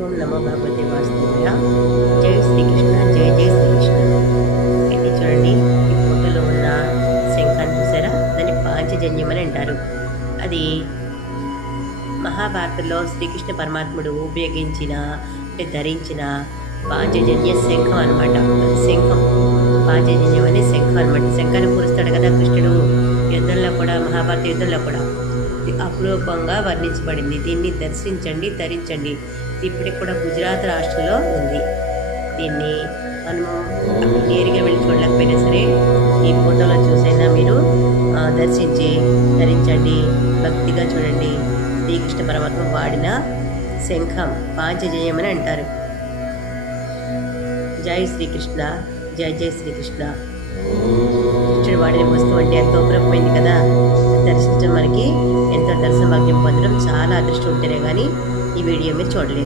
ఓం నమో భగవతే వాసుదేవాయ. జై శ్రీకృష్ణ, జై జై శ్రీకృష్ణ. అయితే చూడండి, ఈ ఫోటోలో ఉన్న శంఖాన్ని చూసారా? దాన్ని పాంచజన్యం అని అంటారు. అది మహాభారతంలో శ్రీకృష్ణ పరమాత్ముడు ఉపయోగించిన అంటే ధరించిన పాంచజన్య శంఖం అనమాట. శంఖం పాంచజన్యం అనే శంఖం అనమాట. శంఖాన్ని పూరుస్తాడు కదా కృష్ణుడు యుద్ధంలో కూడా, మహాభారత యుద్ధంలో కూడా. ఇది అపురూపంగా వర్ణించబడింది. దీన్ని దర్శించండి, ధరించండి. ఇది ఇప్పటికి కూడా గుజరాత్ రాష్ట్రంలో ఉంది. దీన్ని మనము నేరుగా వెళ్ళి చూడలేకపోయినా సరే ఈ ఫోటోలో చూసైనా మీరు దర్శించి ధరించండి. భక్తిగా చూడండి. శ్రీకృష్ణ పరమాత్మ వాడిన శంఖం పాంచజన్యం అని అంటారు. జై శ్రీకృష్ణ, జై జై శ్రీకృష్ణ. కృష్ణుడు వాడిన వస్తువు అంటే ఎంతో ఉపయోగమైంది కదా. దర్శించడం మనకి ఎంతో దర్శన భాగ్యం పొందడం చాలా అదృష్టం ఉంటేనే కానీ ఈ వీడియో మీరు చూడలేదు.